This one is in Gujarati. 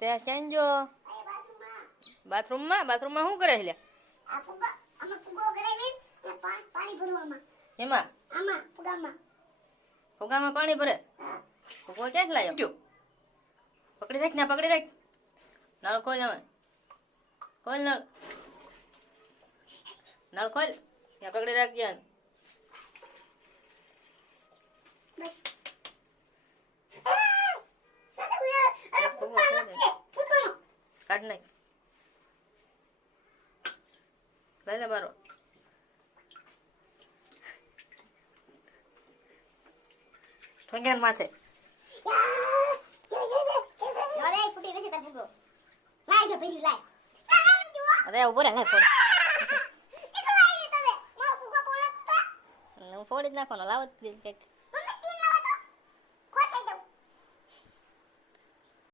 તે ક્યાં જો? બાથરૂમમાં. બાથરૂમમાં? શું કરે છે એમાં? ફુગામાં. પાણી ભરે. ફુગો ક્યાંક લાવ્યો જો. પકડી રાખ ને પકડી રાખ. નળ ખોલ હવે. ખોલ નળ. નળ ખોલ. ત્યાં પકડી રાખ જ્યાં. કાઢ નાખ. ભલે મારો. ઠોંગ્યાન માથે. અરે, તાર ફુગો. લાય ઊભો ફોડ. ફોડી જ નાખવાનો લાવો જ